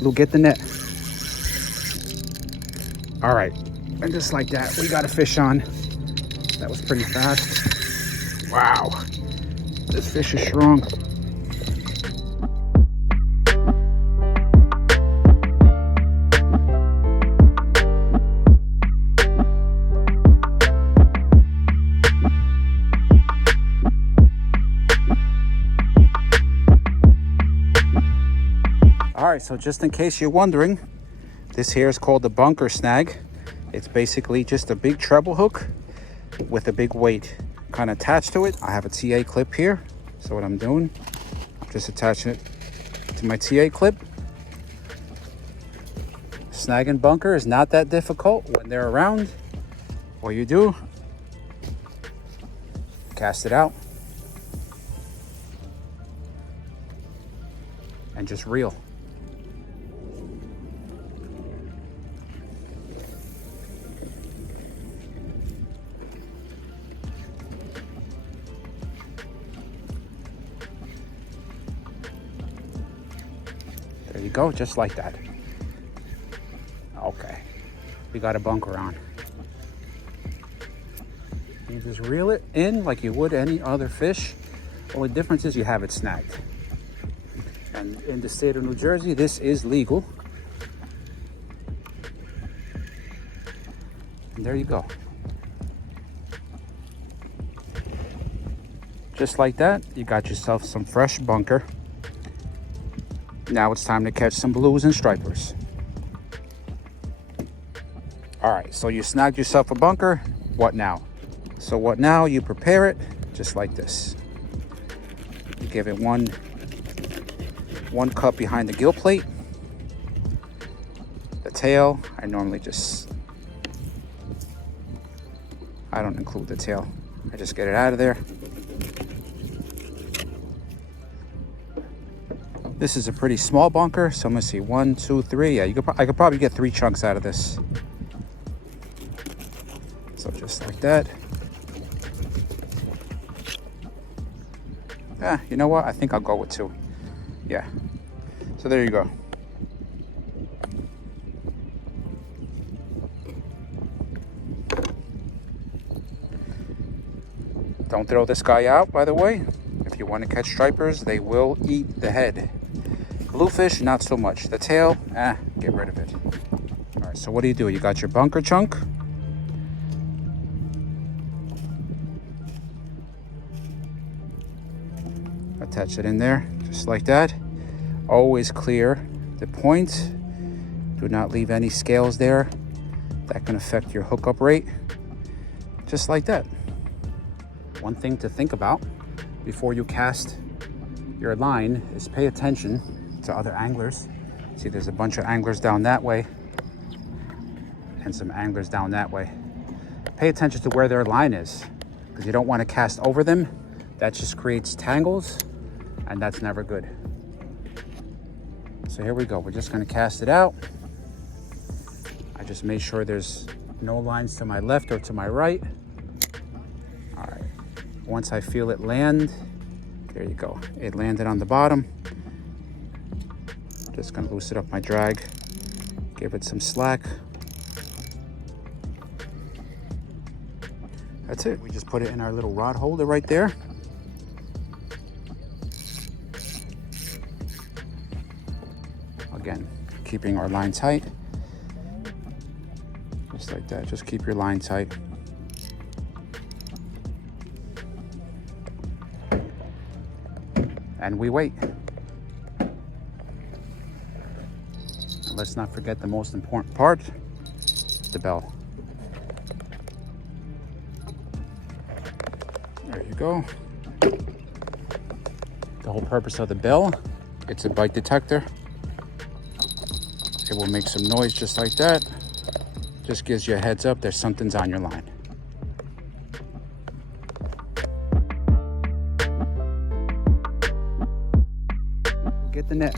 Lou, get the net. All right, and just like that, we got a fish on. That was pretty fast. Wow, this fish is strong. All right, so just in case you're wondering, this here is called the bunker snag. It's basically just a big treble hook with a big weight kind of attached to it. I have a TA clip here. So what I'm doing, I'm just attaching it to my TA clip. Snagging bunker is not that difficult when they're around. What you do, cast it out and just reel. There you go, just like that. Okay, we got a bunker on. You just reel it in like you would any other fish. Only difference is you have it snagged. And in the state of New Jersey, this is legal. And there you go. Just like that, you got yourself some fresh bunker. Now it's time to catch some blues and stripers. All right, so you snagged yourself a bunker. What now? So what now? You prepare it just like this. You give it one cut behind the gill plate. The tail, I don't include the tail. I just get it out of there. This is a pretty small bunker, so I'm gonna see 1, 2, 3. Yeah, I could probably get 3 chunks out of this. So just like that. Yeah, you know what? I think I'll go with 2. Yeah. So there you go. Don't throw this guy out, by the way. If you want to catch stripers, they will eat the head. Bluefish, not so much. The tail, get rid of it. All right, so what do? You got your bunker chunk. Attach it in there, just like that. Always clear the point. Do not leave any scales there. That can affect your hookup rate. Just like that. One thing to think about before you cast your line is pay attention to other anglers. See, there's a bunch of anglers down that way and some anglers down that way. Pay attention to where their line is, because you don't want to cast over them. That just creates tangles, and that's never good. So here we go. We're just going to cast it out. I just made sure there's no lines to my left or to my right. All right. Once I feel it land, there you go. It landed on the bottom. Just gonna loosen up my drag, give it some slack. That's it. We just put it in our little rod holder right there. Again, keeping our line tight. Just like that, just keep your line tight. And we wait. Let's not forget the most important part, the bell. There you go. The whole purpose of the bell, it's a bite detector. It will make some noise just like that. Just gives you a heads up there's something's on your line. Get the net.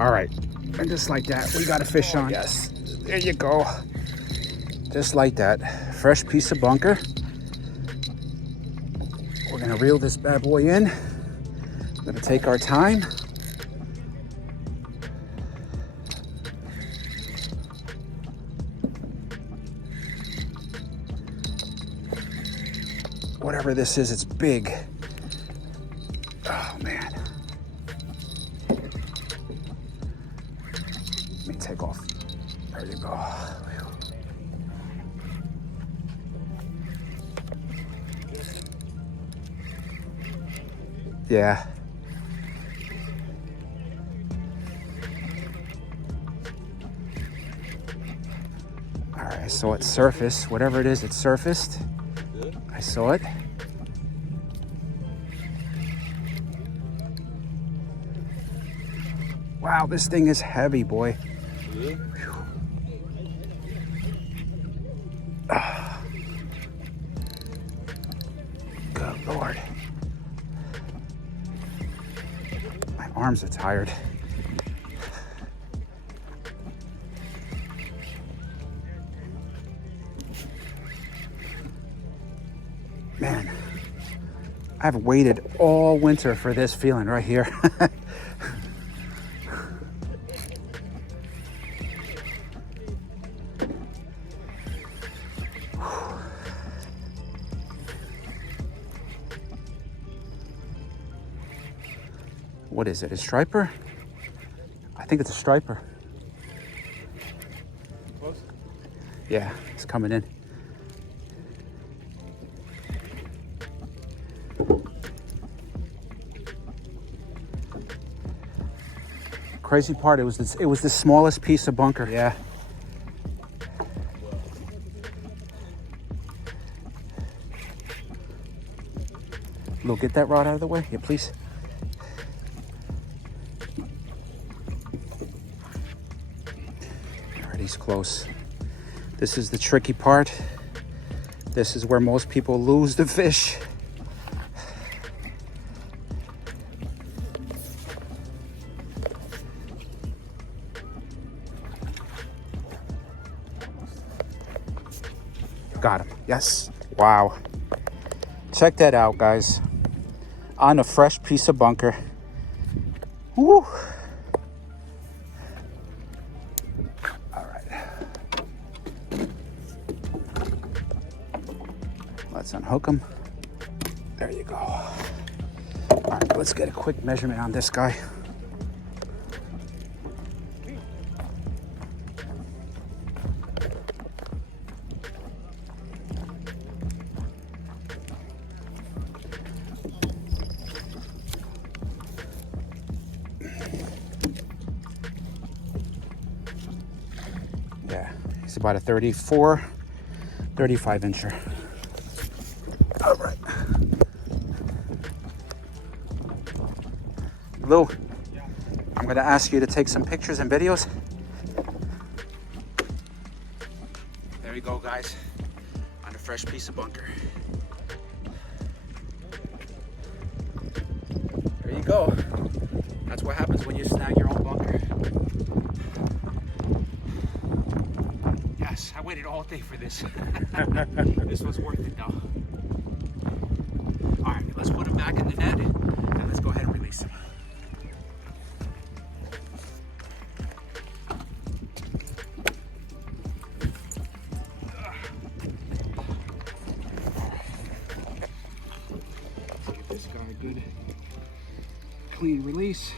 All right, and just like that, we got a fish on. Yes, there you go. Just like that, fresh piece of bunker. We're gonna reel this bad boy in. We're gonna take our time. whatever this is, it's big. Oh man. Let me take off. There you go. Yeah. All right, I saw it surface. Whatever it is, it surfaced. I saw it. Wow, this thing is heavy, boy. Ah. Good Lord. My arms are tired. Man, I've waited all winter for this feeling right here. What is it, a striper? I think it's a striper. Close? Yeah, it's coming in. Crazy part, it was the smallest piece of bunker. Yeah. Lou, get that rod out of the way, yeah, please. All right, he's close. This is the tricky part. This is where most people lose the fish. Got him. Yes. Wow. Check that out, guys. On a fresh piece of bunker. Woo. All right. Let's unhook him. There you go. All right, let's get a quick measurement on this guy. Yeah, he's about a 34, 35 incher. All right. Lou, I'm gonna ask you to take some pictures and videos. There you go, guys, on a fresh piece of bunker. There you go. That's what happens when you snag your own bunker. Yes, I waited all day for this. This was worth it though. All right, let's put him back in the net and let's go ahead and release him. Let's give this guy a good clean release.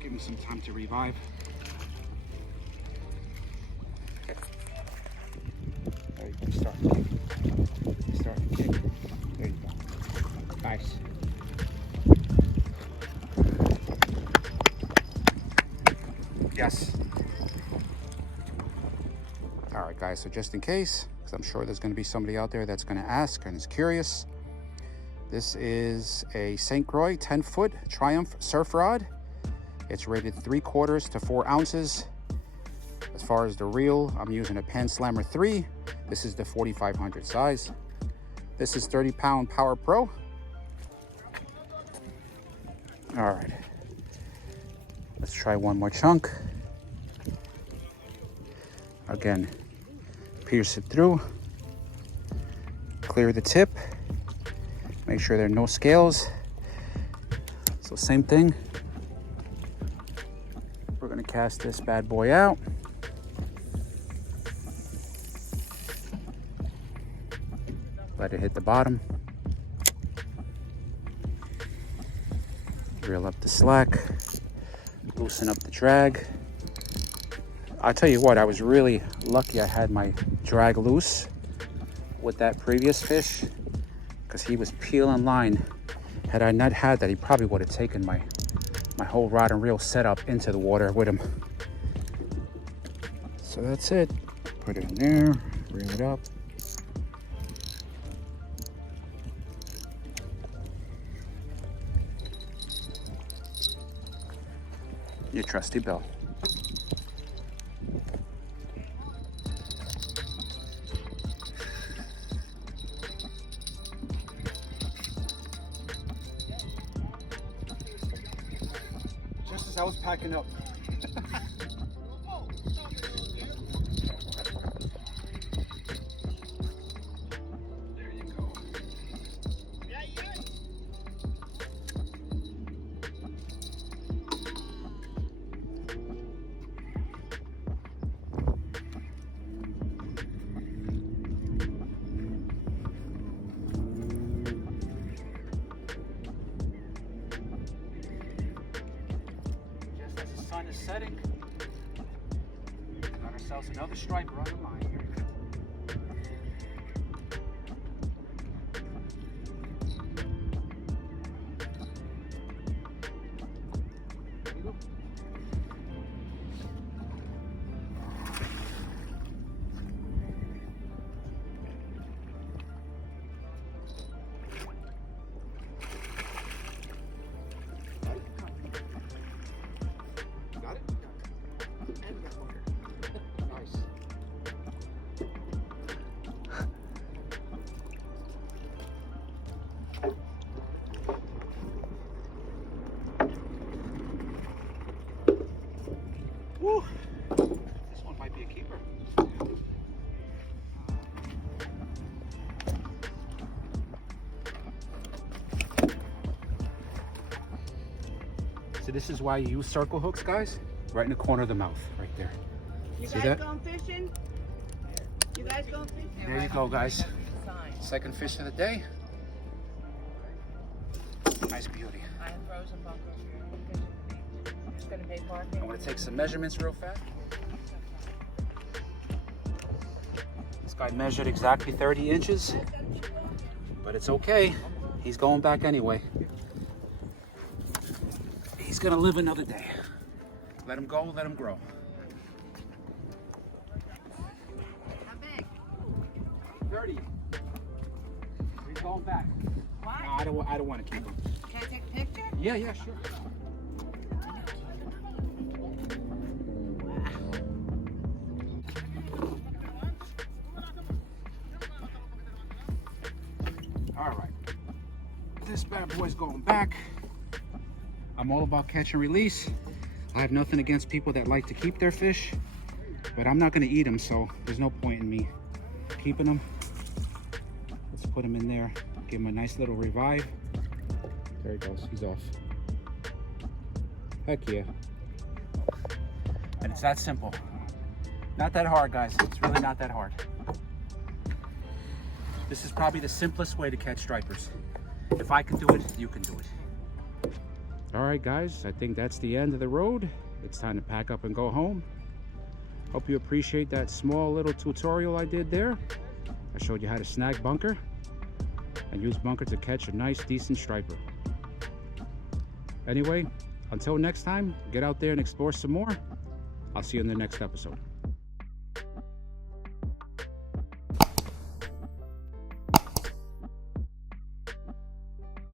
Give him some time to revive. There you go, start to kick. Start to kick. There you go. Nice. Yes. All right, guys, so just in case, because I'm sure there's going to be somebody out there that's going to ask and is curious, this is a St Croix 10-foot Triumph surf rod. It's rated 3/4 to 4 ounces. As far as the reel, I'm using a Penn Slammer 3. This is the 4500 size. This is 30-pound Power Pro. All right, let's try one more chunk. Again, pierce it through, clear the tip, make sure there are no scales. So same thing. We're gonna cast this bad boy out. Let it hit the bottom. Reel up the slack. Loosen up the drag. I'll tell you what, I was really lucky I had my drag loose with that previous fish, because he was peeling line. Had I not had that, he probably would have taken my whole rod and reel setup into the water with him. So that's it. Put it in there, reel it up. Your trusty bell. Just as I was packing up. There you go. Sun is setting. Got ourselves another striper on the line here. There you go. Got it? And got water. Nice. Woo! This one might be a keeper. So this is why you use circle hooks, guys. Right in the corner of the mouth, right there. You See guys that? going fishing? You guys going fishing? There you go, guys. Second fish of the day. Nice beauty. I have frozen bunkers here. Just gonna pay parking. I'm gonna take some measurements real fast. This guy measured exactly 30 inches, but it's okay. He's going back anyway. He's gonna live another day. Let him go, let him grow. How big? 30. He's going back. What? No, I don't want to keep him. Can I take a picture? Yeah, yeah, sure. All right. This bad boy's going back. I'm all about catch and release. I have nothing against people that like to keep their fish, but I'm not going to eat them, so there's no point in me keeping them. Let's put him in there, give him a nice little revive. There he goes, he's off. Heck yeah. And it's that simple. Not that hard, guys. It's really not that hard. This is probably the simplest way to catch stripers. If I can do it, you can do it. All right, guys, I think that's the end of the road. It's time to pack up and go home. Hope you appreciate that small little tutorial I did there. I showed you how to snag bunker and use bunker to catch a nice, decent striper. Anyway, until next time, get out there and explore some more. I'll see you in the next episode.